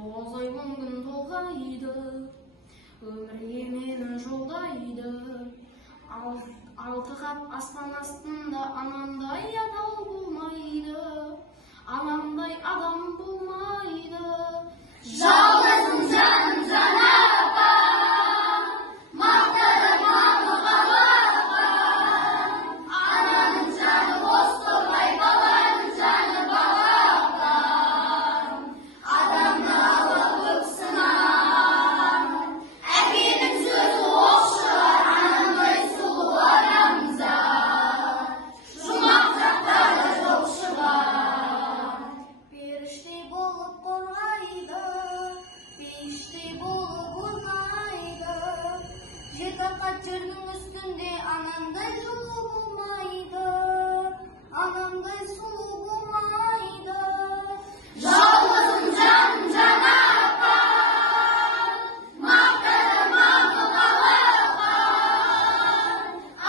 9 ай 10 күн толғайды, өмірге мені жолдайды. Алты қап аспан астында анамдай адал болмайды, анамдай адам болмайды. Жалғызым жаным жана апам, мақтадым мамы балапам. Ананың жаны бос тұрмай, баланың жаны балапам. Адамны алла көп сынар, әкенің сөзі оқшылар, анамдай сұлу адамзат. Жұмақ жақтарда жоқшы бар, Періштей болып қорғайды, пейіштей болып орнайды. Жеті қат жердің үстінде анамдай жылу болмайды, анамдай сұлу болмайды. жалғызым жаным жана апам, мақтадым мамы балапам.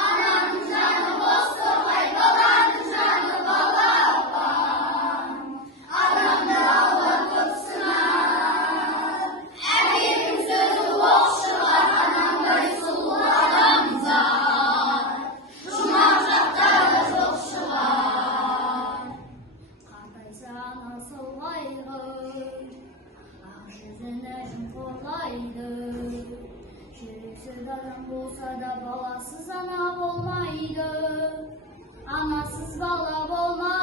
Ананың жаны бос тұрмай, баланың жаны балапам. Адамды алла көп сынар, әкенің сөзі оқшылар, анамдай сұлу адамзат. Жұмақ жақтарда жоқшы бар. Қартайса ана сылғайды, ақ жүзіне жымқырлайды. Жүрексіз адам болса да баласыз ана болмайды, анасыз бала болмайды.